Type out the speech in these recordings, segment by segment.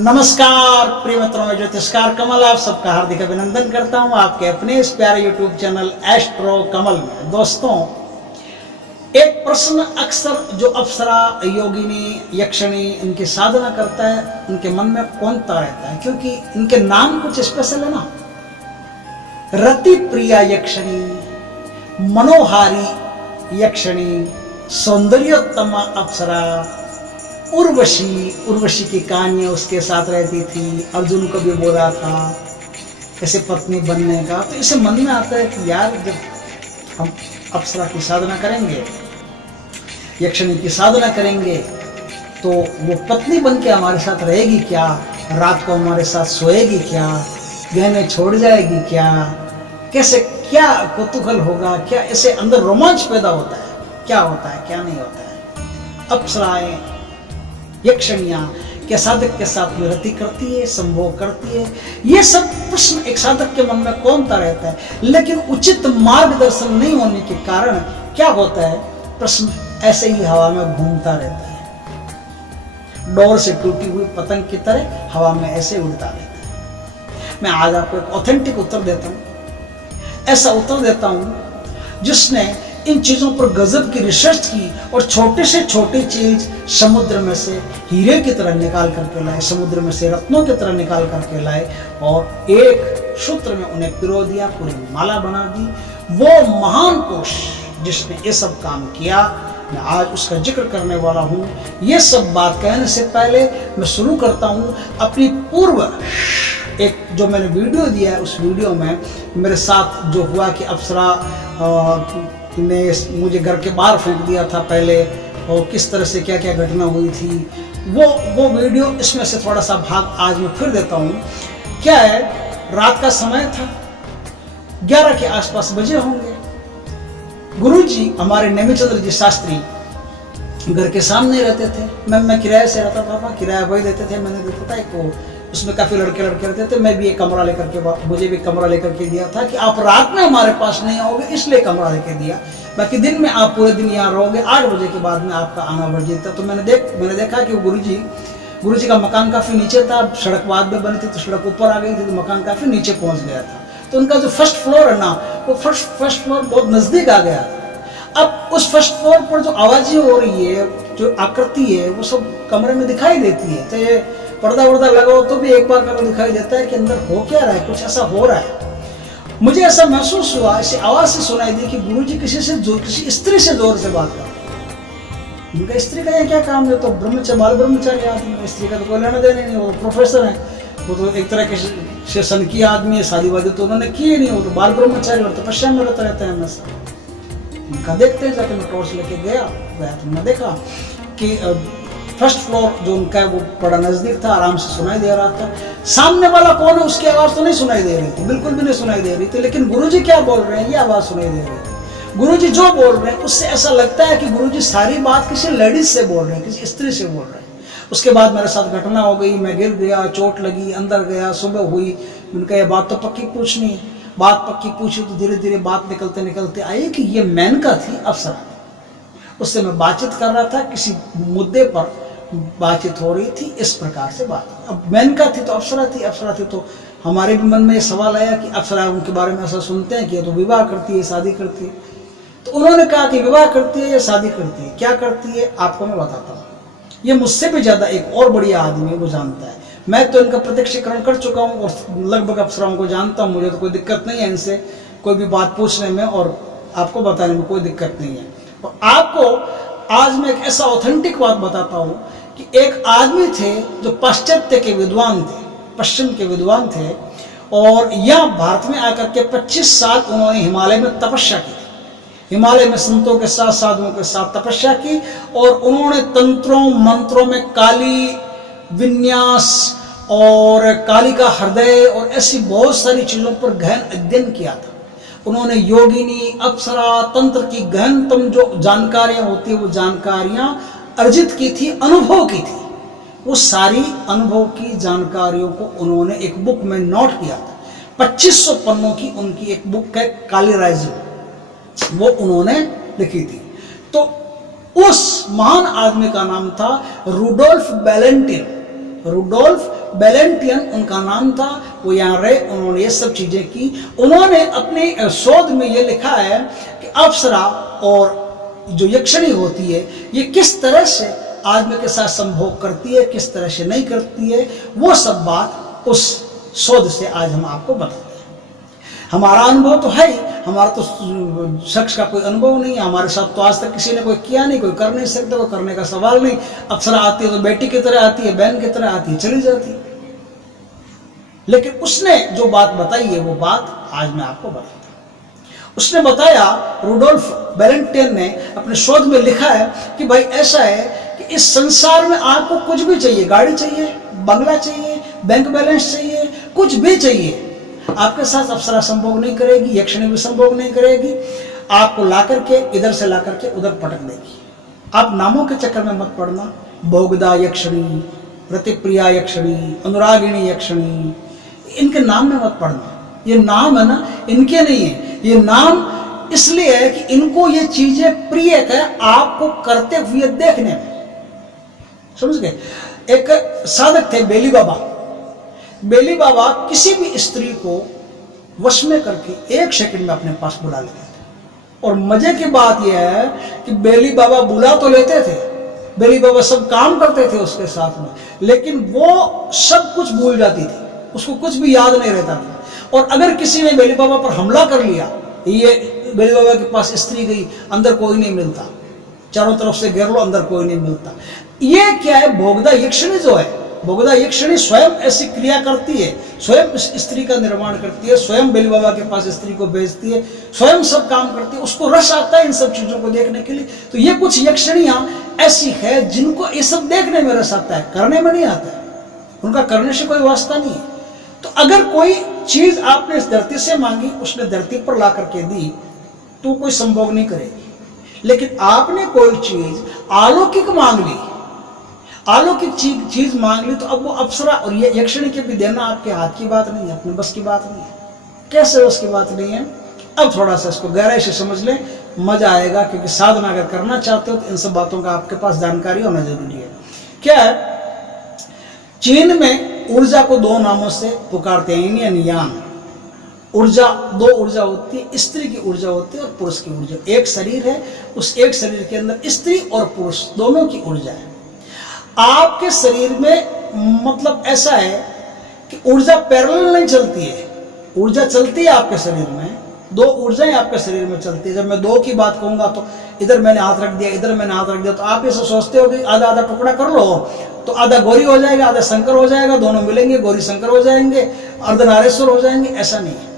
नमस्कार प्रिय मित्रों, मैं ज्योतिषकार कमल आप सबका हार्दिक अभिनंदन करता हूं आपके अपने इस प्यारे यूट्यूब चैनल एस्ट्रो कमल में। दोस्तों, एक प्रश्न अक्सर जो अप्सरा, योगिनी, यक्षिणी इनकी साधना करता है उनके मन में कौनता रहता है, क्योंकि इनके नाम कुछ स्पेशल है ना। रति प्रिया यक्षिणी, मनोहारी यक्षिणी, सौंदर्योत्तमा अप्सरा, उर्वशी की कहानी उसके साथ रहती थी। अर्जुन को भी बोला था ऐसे पत्नी बनने का। तो इसे मन में आता है कि यार, जब हम अप्सरा की साधना करेंगे, यक्षिणी की साधना करेंगे, तो वो पत्नी बन के हमारे साथ रहेगी क्या, रात को हमारे साथ सोएगी क्या, गहने छोड़ जाएगी क्या, कैसे, क्या कौतूहल होगा, क्या ऐसे अंदर रोमांच पैदा होता है, क्या होता है क्या नहीं होता है। अप्सराएं, यक्षिणियां क्या साधक के साथ में रति करती है, संभोग करती है, ये सब प्रश्न एक साधक के मन में कौनता रहता है। लेकिन उचित मार्गदर्शन नहीं होने के कारण क्या होता है, प्रश्न ऐसे ही हवा में घूमता रहता है, डोर से टूटी हुई पतंग की तरह हवा में ऐसे उड़ता रहता है। मैं आज आपको एक ऑथेंटिक उत्तर देता हूं, ऐसा उत्तर देता हूं जिसने इन चीजों पर गजब की रिसर्च की और छोटे से छोटी चीज समुद्र में से हीरे की तरह निकाल करके लाए, समुद्र में से रत्नों की तरह निकाल करके लाए और एक सूत्र में उन्हें पिरो दिया, पूरी माला बना दी। वो महान पुरुष जिसने ये सब काम किया, मैं आज उसका जिक्र करने वाला हूँ। ये सब बात कहने से पहले मैं शुरू करता हूँ अपनी पूर्व एक जो मैंने वीडियो दिया है, उस वीडियो में मेरे साथ जो हुआ कि अप्सरा ने मुझे घर के बाहर फेंक दिया था पहले, और किस तरह से क्या क्या घटना हुई थी, वो वीडियो, इसमें से थोड़ा सा भाग आज मैं फिर देता हूँ। क्या है, रात का समय था, 11 के आसपास बजे होंगे। गुरुजी हमारे नेमिचंद्र जी शास्त्री घर के सामने रहते थे। मैं किराए से रहता था, किराया वही देते थे, मैंने देता था एक को, उसमें काफ़ी लड़के रहते थे। मैं भी एक कमरा लेकर के, मुझे भी कमरा लेकर के दिया था कि आप रात में हमारे पास नहीं आओगे, इसलिए कमरा लेकर दिया, बाकी दिन में आप पूरे दिन यहाँ रहोगे, 8 बजे के बाद में आपका आना वर्जित था। तो मैंने देखा कि गुरुजी का मकान काफ़ी नीचे था, सड़क बाद में बनी थी तो सड़क ऊपर आ गई थी, तो मकान काफ़ी नीचे पहुँच गया था। तो उनका जो फर्स्ट फ्लोर है ना, वो फर्स्ट फ्लोर बहुत नज़दीक आ गया था। अब उस फर्स्ट फ्लोर पर जो आवाज़ें हो रही है, जो आकृति है, वो सब कमरे में दिखाई देती है। चाहे पर्दा वर्दा लगा हो तो भी एक बार का दिखाई देता है कि अंदर हो क्या रहा है, कुछ ऐसा हो रहा है। मुझे ऐसा महसूस हुआ, ऐसी आवाज से सुनाई दी कि गुरुजी किसी स्त्री से जोर से बात कर रहे। उनका स्त्री का क्या काम है, तो बाल ब्रह्मचारी आदमी है, स्त्री का तो कोई लेना देना नहीं, वो प्रोफेसर है, वो तो एक तरह के सेशन की आदमी है, शादी वादी तो उन्होंने की नहीं, वो तो बाल ब्रह्मचारी और तपस्या में रहता रहता है हमेशा। उनका देखते हैं, जाके मैं टॉर्च लेके गया तो मैंने देखा कि फर्स्ट फ्लोर जो उनका है वो बड़ा नजदीक था, आराम से सुनाई दे रहा था। सामने वाला कौन है उसकी आवाज तो नहीं सुनाई दे रही थी, बिल्कुल भी नहीं सुनाई दे रही थी, लेकिन गुरुजी क्या बोल रहे हैं ये आवाज सुनाई दे रही थी। गुरुजी जो बोल रहे हैं उससे ऐसा लगता है कि गुरुजी सारी बात किसी लेडीज से बोल रहे हैं, किसी स्त्री से बोल रहे हैं। उसके बाद मेरे साथ घटना हो गई, मैं गिर गया, चोट लगी, अंदर गया, सुबह हुई। उनका ये बात तो पक्की पूछनी है, बात पक्की पूछी तो धीरे धीरे बात निकलते निकलते आई कि ये मेनका थी, अप्सरा। उससे मैं बातचीत कर रहा था, किसी मुद्दे पर बातचीत हो रही थी, इस प्रकार से बात। अब मेनका थी तो अप्सरा थी तो हमारे भी मन में ये सवाल आया कि अप्सरा उनके बारे में ऐसा सुनते हैं कि ये तो विवाह करती है, शादी करती है। तो उन्होंने कहा कि विवाह करती है या शादी करती है, क्या करती है आपको मैं बताता हूँ। ये मुझसे भी ज्यादा एक और बढ़िया आदमी है, वो जानता है। मैं तो इनका प्रत्यक्षीकरण कर चुका हूँ और लगभग अप्सराओं को जानता हूँ, मुझे तो कोई दिक्कत नहीं है इनसे कोई भी बात पूछने में और आपको बताने में कोई दिक्कत नहीं है। और आपको आज मैं एक ऐसा ऑथेंटिक बात बताता हूँ कि एक आदमी थे जो पाश्चात्य के विद्वान थे, पश्चिम के विद्वान थे, और यहाँ भारत में आकर के 25 साल उन्होंने हिमालय में तपस्या की। हिमालय में संतों के साथ, साधुओं के साथ तपस्या की और उन्होंने तंत्रों मंत्रों में काली विन्यास और काली का हृदय और ऐसी बहुत सारी चीजों पर गहन अध्ययन किया था। उन्होंने योगिनी, अप्सरा, तंत्र की गहनतम जो जानकारियां होती है वो जानकारियां अर्जित की थी, अनुभव की थी। वो सारी अनुभव की जानकारियों को उन्होंने एक बुक में नोट किया था। 2500 पन्नों की उनकी एक बुक है कालीराइजिंग, वो उन्होंने लिखी थी। तो उस महान आदमी का नाम था रुडोल्फ वैलेंटिन। रुडोल्फ वेलेंटियन उनका नाम था, वो यहाँ रहे, उन्होंने ये सब चीजें की। उन्होंने अपने शोध में ये लिखा है कि अप्सरा और जो यक्षिणी होती है ये किस तरह से आदमी के साथ संभोग करती है, किस तरह से नहीं करती है, वो सब बात उस शोध से आज हम आपको बताते हैं। हमारा अनुभव तो है ही, हमारा तो शख्स का कोई अनुभव नहीं है, हमारे साथ तो आज तक किसी ने कोई किया नहीं, कोई कर नहीं सकता, कोई करने का सवाल नहीं। अप्सरा आती है तो बेटी की तरह आती है, बहन की तरह आती है, चली जाती है। लेकिन उसने जो बात बताई है वो बात आज मैं आपको बताता हूं। उसने बताया, रुडोल्फ वेलेंटियन ने अपने शोध में लिखा है कि भाई ऐसा है कि इस संसार में आपको कुछ भी चाहिए, गाड़ी चाहिए, बंगला चाहिए, बैंक बैलेंस चाहिए, कुछ भी चाहिए, आपके साथ अप्सरा संभोग नहीं करेगी, यक्षिणी भी संभोग नहीं करेगी। आपको ला करके इधर से ला करके उधर पटक देगी। आप नामों के चक्कर में मत पड़ना, भोगदा यक्षिणी, प्रतिप्रिया यक्षिणी, अनुरागिणी यक्षिणी, इनके नाम में मत पड़ना। ये नाम है ना, इनके नहीं है, ये नाम इसलिए है कि इनको ये चीजें प्रिय है आपको करते हुए देखने में। समझ गए? एक साधक थे बेली बाबा। बेली बाबा किसी भी स्त्री को वश में करके 1 सेकंड में अपने पास बुला लेते थे। और मजे की बात यह है कि बेली बाबा बुला तो लेते थे, बेली बाबा सब काम करते थे उसके साथ में, लेकिन वो सब कुछ भूल जाती थी, उसको कुछ भी याद नहीं रहता था। और अगर किसी ने बेली बाबा पर हमला कर लिया, ये बेली बाबा के पास स्त्री गई, अंदर कोई नहीं मिलता, चारों तरफ से घेर लो, अंदर कोई नहीं मिलता। ये क्या है? भोगदा यक्षिणी जो है, भोगदा यक्षिणी स्वयं ऐसी क्रिया करती है, स्वयं स्त्री का निर्माण करती है, स्वयं बेली बाबा के पास स्त्री को भेजती है, स्वयं सब काम करती है, उसको रस आता है इन सब चीजों को देखने के लिए। तो ये कुछ यक्षिणियां ऐसी है जिनको ये सब देखने में रस आता है, करने में नहीं आता है, उनका करने से कोई वास्ता नहीं है। तो अगर कोई चीज आपने इस धरती से मांगी, उसने धरती पर ला करके दी, तो कोई संभोग नहीं करेगी। लेकिन आपने कोई चीज अलौकिक मांग ली, अलौकिक चीज मांग ली, तो अब वो अप्सरा और ये यक्षिणी के भी देना आपके हाथ की बात नहीं है, अपने बस की बात नहीं है। कैसे बस की बात नहीं है? अब थोड़ा सा इसको गहराई से समझ ले, मजा आएगा, क्योंकि साधना अगर करना चाहते हो तो इन सब बातों का आपके पास जानकारी होना जरूरी है। क्या है? चीन में ऊर्जा को 2 नामों से पुकारते हैं, yin और yang। ऊर्जा 2 ऊर्जा होती है, स्त्री की ऊर्जा होती है और पुरुष की ऊर्जा। एक शरीर है, उस एक शरीर के अंदर स्त्री और पुरुष दोनों की ऊर्जा है। आपके शरीर में मतलब ऐसा है कि ऊर्जा पैरेलल नहीं चलती है, ऊर्जा चलती है आपके शरीर में, 2 ऊर्जाएं आपके शरीर में चलती है। जब मैं 2 की बात कहूंगा तो इधर मैंने हाथ रख दिया, इधर मैंने हाथ रख दिया, तो आप ऐसा सोचते हो कि आधा आधा टुकड़ा कर लो, तो आधा गौरी हो जाएगा, आधा शंकर हो जाएगा, दोनों मिलेंगे, गौरी शंकर हो जाएंगे, अर्धनारेश्वर हो जाएंगे। ऐसा नहीं है।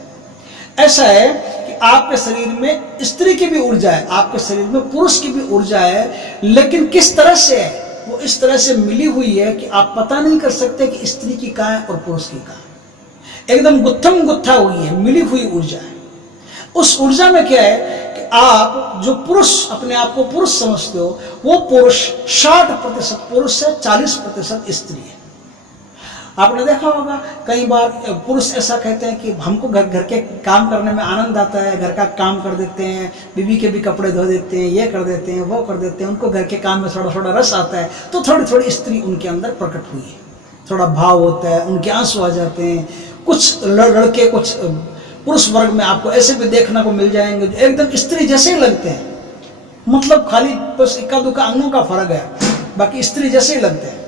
ऐसा है कि आपके शरीर में स्त्री की भी ऊर्जा है, आपके शरीर में पुरुष की भी ऊर्जा है, लेकिन किस तरह से है? वो इस तरह से मिली हुई है कि आप पता नहीं कर सकते कि स्त्री की कहाँ है और पुरुष की कहाँ है। एकदम गुत्थम गुत्था हुई है, मिली हुई ऊर्जा है। उस ऊर्जा में क्या है कि आप जो पुरुष अपने आप को पुरुष समझते हो, वो पुरुष 60% पुरुष है, 40% स्त्री है। आपने देखा होगा कई बार पुरुष ऐसा कहते हैं कि हमको घर के काम करने में आनंद आता है, घर का काम कर देते हैं, बीवी के भी कपड़े धो देते हैं, ये कर देते हैं, वो कर देते हैं, उनको घर के काम में थोड़ा थोड़ा रस आता है, तो थोड़ी थोड़ी स्त्री उनके अंदर प्रकट हुई है, थोड़ा भाव होता है, उनके आंसू आ जाते हैं। कुछ लड़के, कुछ पुरुष वर्ग में आपको ऐसे भी देखने को मिल जाएंगे जो एकदम स्त्री जैसे ही लगते हैं, मतलब खाली बस इक्का दुक्का अंगों का फर्क है, बाकी स्त्री जैसे ही लगते हैं।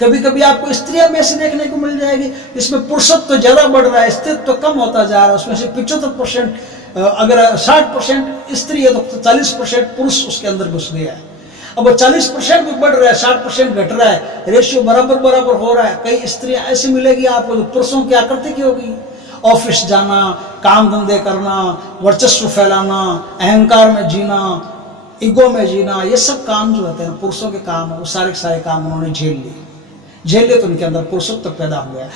कभी कभी आपको स्त्रियां भी ऐसी देखने को मिल जाएगी इसमें पुरुषत्व तो ज्यादा बढ़ रहा है, स्त्रीत्व तो कम होता जा रहा है। उसमें से 75%, अगर 60% स्त्री है तो 40% पुरुष उसके अंदर घुस गया है। अब 40% भी बढ़ रहा है, 60% घट रहा है, रेशियो बराबर बराबर हो रहा है। कई स्त्रियां ऐसी मिलेगी आपको जो पुरुषों की आकृति की होगी, ऑफिस जाना, काम धंधे करना, वर्चस्व फैलाना, अहंकार में जीना, ईगो में जीना, ये सब काम जो होते हैं पुरुषों के काम है, वो सारे के सारे काम उन्होंने झेल लिए तो उनके अंदर पुरुषत्व पैदा हुआ है।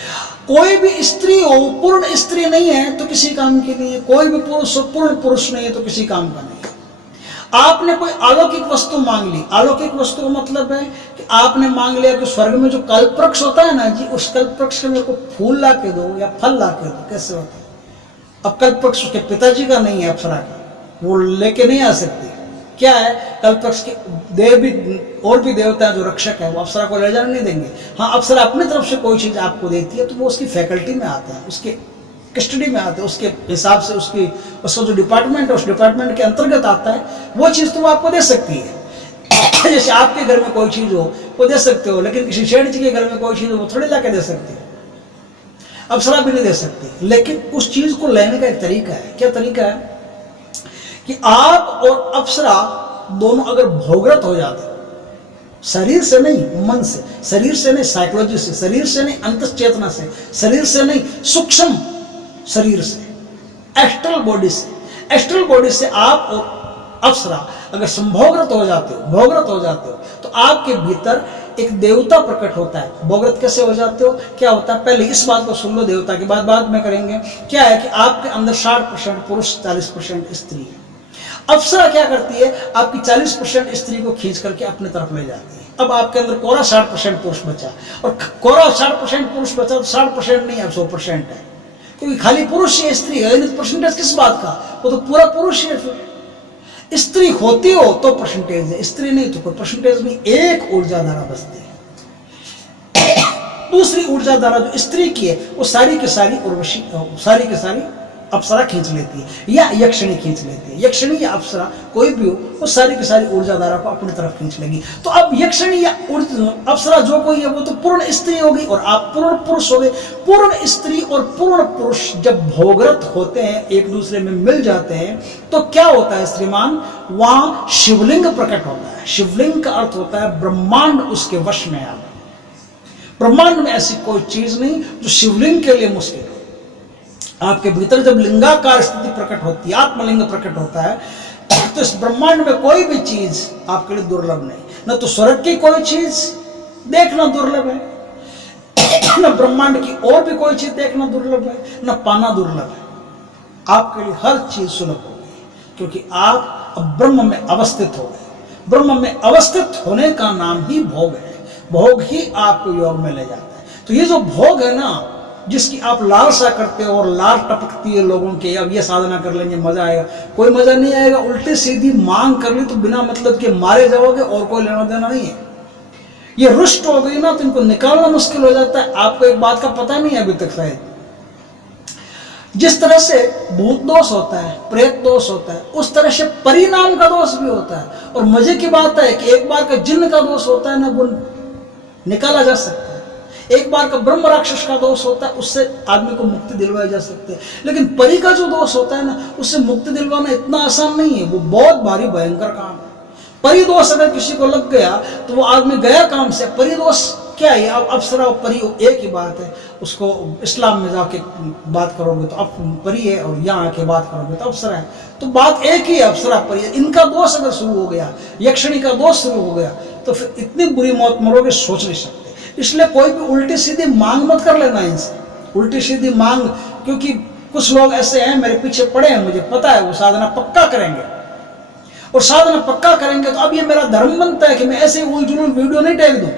कोई भी स्त्री हो, पूर्ण स्त्री नहीं है तो किसी काम की नहीं है, कोई भी पुरुष हो, पूर्ण पुरुष नहीं है तो किसी काम का नहीं है। आपने कोई अलौकिक वस्तु मांग ली, अलौकिक वस्तु का मतलब है कि आपने मांग लिया कि स्वर्ग में जो कल्पवृक्ष होता है ना जी, उस कल्पवृक्ष के मेरे को फूल ला के दो या फल ला के दो। कैसे होता है? अब कल्पवृक्ष उसके पिताजी का नहीं है, अप्सरा का, वो लेके नहीं आ सकती। क्या है, कल्पवृक्ष के देव भी और भी देवता है जो रक्षक है, वो अप्सरा को ले जाने नहीं देंगे। हाँ, अप्सरा अपनी तरफ से कोई चीज आपको देती है तो वो उसकी फैकल्टी में आता है, उसके कस्टडी में आता है, उसके हिसाब से उसका जो डिपार्टमेंट है उस डिपार्टमेंट के अंतर्गत आता है, वो चीज़ तो वो आपको दे सकती है। जैसे आपके घर में कोई चीज़ हो वो दे सकते हो, लेकिन किसी शेठ जी के घर में कोई चीज़ हो वो थोड़ी ला के दे सकती है, अप्सरा भी नहीं दे सकती। लेकिन उस चीज़ को लेने का एक तरीका है। क्या तरीका है कि आप और अप्सरा दोनों अगर भोगरत हो जाते, शरीर से नहीं मन से, शरीर से नहीं साइकोलॉजी से, शरीर से नहीं अंतश्चेतना से, शरीर से नहीं सूक्ष्म शरीर से, एस्ट्रल बॉडी से आप और अप्सरा अगर संभोगरत हो जाते हो, भोगरत हो जाते हो, तो आपके भीतर एक देवता प्रकट होता है। भोगरत कैसे हो जाते हो, क्या होता है, पहले इस बात को सुन लो, देवता की बात बाद में करेंगे। क्या है कि आपके अंदर 60% पुरुष 40% स्त्री है। अप्सरा क्या करती है, आपकी 40% स्त्री को खींच करके अपने तरफ ले जाती है। अब आपके अंदर कोरा 60% पुरुष बचा, और कोरा 60% पुरुष बचा तो 60% नहीं, अब 100% है, क्योंकि खाली पुरुष ही स्त्री है। परसेंटेज किस बात का, वो तो पूरा पुरुष है। फिर स्त्री होती हो तो परसेंटेज है, स्त्री नहीं तो कोई परसेंटेज नहीं। एक ऊर्जा धारा बचती है, दूसरी ऊर्जा धारा जो स्त्री की है वो सारी की सारी उर्वशी, सारी की सारी अप्सरा खींच लेती है, या यक्षिणी खींच लेती है। यक्षिणी या अप्सरा कोई भी हो, वो सारी की सारी ऊर्जा धारा को अपनी तरफ खींच लेगी। तो अब यक्षिणी या अप्सरा जो कोई है वो तो पूर्ण स्त्री होगी और आप पूर्ण पुरुष हो गए। पूर्ण स्त्री और पूर्ण पुरुष जब भोगरत होते हैं, एक दूसरे में मिल जाते हैं, तो क्या होता है श्रीमान, वहां शिवलिंग प्रकट होता है। शिवलिंग का अर्थ होता है ब्रह्मांड उसके वश में आ गया। ब्रह्मांड में ऐसी कोई चीज नहीं जो शिवलिंग के लिए मुश्किल। आपके भीतर जब लिंगाकार स्थिति प्रकट होती है, आत्मलिंग प्रकट होता है, तो इस ब्रह्मांड में कोई भी चीज आपके लिए दुर्लभ नहीं। न तो स्वर्ग की कोई चीज देखना दुर्लभ है, न ब्रह्मांड की और भी कोई चीज देखना दुर्लभ है, न पाना दुर्लभ है। आपके लिए हर चीज सुलभ हो गई, क्योंकि आप अब ब्रह्म में अवस्थित हो गए। ब्रह्म में अवस्थित होने का नाम ही भोग है। भोग ही आपको योग में ले जाता है। तो ये जो भोग है ना, जिसकी आप लालसा करते हो और लाल टपकती है लोगों के, अब ये साधना कर लेंगे मजा आएगा, कोई मजा नहीं आएगा। उल्टी सीधी मांग कर ली तो बिना मतलब के मारे जाओगे और कोई लेना देना नहीं है। ये रुष्ट हो गई ना तो इनको निकालना मुश्किल हो जाता है। आपको एक बात का पता नहीं है अभी तक शायद, जिस तरह से भूत दोष होता है, प्रेत दोष होता है, उस तरह से परिणाम का दोष भी होता है। और मजे की बात है कि एक बार का जिन्न का दोष होता है ना, वो निकाला जा सकता है। एक बार का ब्रह्म राक्षस का दोष होता है, उससे आदमी को मुक्ति दिलवाई जा सकती है। लेकिन परी का जो दोष होता है ना, उससे मुक्ति दिलवाना इतना आसान नहीं है, वो बहुत भारी भयंकर काम है। परी दोष अगर किसी को लग गया तो वो आदमी गया काम से। परी दोष क्या है, अब अप्सरा और परी एक ही बात है। उसको इस्लाम में जाके बात करोगे तो अब परी है, और यहाँ आके बात करोगे तो अप्सरा है। तो बात एक ही है, अप्सरा परी है। इनका दोष अगर शुरू हो गया, यक्षिणी का दोष शुरू हो गया, तो फिर इतनी बुरी मौत मरोगे सोच नहीं सकते। इसलिए कोई भी उल्टी सीधी मांग मत कर लेना इनसे, उल्टी सीधी मांग। क्योंकि कुछ लोग ऐसे हैं, मेरे पीछे पड़े हैं, मुझे पता है वो साधना पक्का करेंगे, और साधना पक्का करेंगे तो अब ये मेरा धर्म बनता है कि मैं ऐसे उलझुल वीडियो नहीं टेक दूं।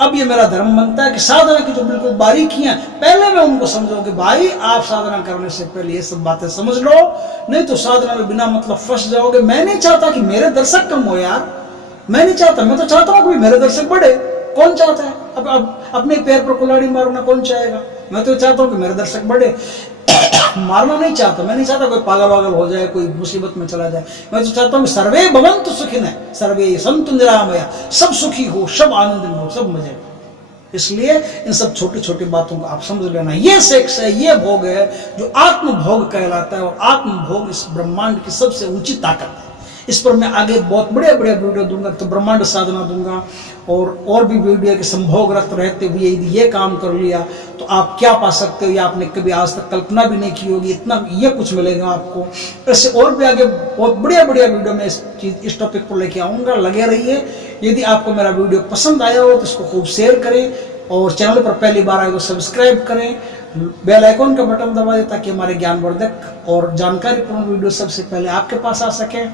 अब ये मेरा धर्म बनता है कि साधना की जो बिल्कुल बारीकियां पहले मैं उनको समझाऊं कि भाई आप साधना करने से पहले ये सब बातें समझ लो, नहीं तो साधना में बिना मतलब फंस जाओगे। मैं नहीं चाहता कि मेरे दर्शक कम हो यार, मैं नहीं चाहता। मैं तो चाहता हूँ कि मेरे दर्शक बढ़े। कौन चाहता है? अब अपने पैर पर कुल्हाड़ी मारना कौन चाहेगा? मैं तो चाहता हूँ कि मेरे दर्शक बढ़े। मारना नहीं चाहता, मैं नहीं चाहता कोई पागल वागल हो जाए, कोई मुसीबत में चला जाए। मैं तो चाहता हूँ कि सर्वे भवन्तु सुखिनः सर्वे सन्तु निरामया, सब सुखी हो, सब आनंद में हो, सब मजे में। इसलिए इन सब छोटी छोटी बातों को आप समझ लेना। ये सेक्स है, ये भोग है जो आत्म भोग कहलाता है, और आत्म भोग इस ब्रह्मांड की सबसे ऊंची ताकत है। इस पर मैं आगे बहुत बड़े बड़े वीडियो दूंगा, तो ब्रह्मांड साधना दूंगा, और भी वीडियो के संभोगरत रहते हुए यदि ये काम कर लिया तो आप क्या पा सकते हो, या आपने कभी आज तक कल्पना भी नहीं की होगी। इतना ये कुछ मिलेगा आपको। ऐसे और भी आगे बहुत बढ़िया बढ़िया वीडियो में इस टॉपिक पर लेके आऊँगा। लगे रहिए। यदि आपको मेरा वीडियो पसंद आया हो तो इसको खूब शेयर करें, और चैनल पर पहली बार आए तो सब्सक्राइब करें, बेल आइकॉन का बटन दबा दें ताकि हमारे ज्ञानवर्धक और जानकारीपूर्ण वीडियो सबसे पहले आपके पास आ सके।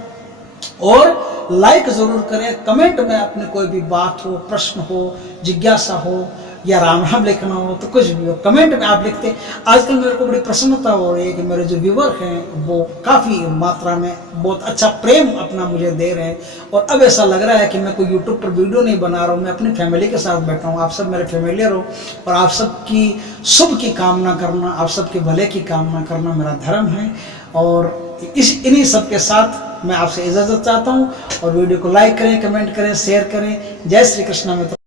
और लाइक जरूर करें, कमेंट में अपने कोई भी बात हो, प्रश्न हो, जिज्ञासा हो, या राम राम लिखना हो, तो कुछ भी हो कमेंट में आप लिखते। आजकल मेरे को बड़ी प्रसन्नता हो रही है कि मेरे जो व्यूवर हैं वो काफ़ी मात्रा में बहुत अच्छा प्रेम अपना मुझे दे रहे हैं। और अब ऐसा लग रहा है कि मैं कोई यूट्यूब पर वीडियो नहीं बना रहा हूँ, मैं अपनी फैमिली के साथ बैठा हूँ। आप सब मेरे फैमिलियर हो और आप सबकी शुभ की कामना करना, आप सबके भले की कामना करना मेरा धर्म है। और इन्हीं सब के साथ मैं आपसे इजाज़त चाहता हूँ। और वीडियो को लाइक करें, कमेंट करें, शेयर करें। जय श्री कृष्ण मित्रों।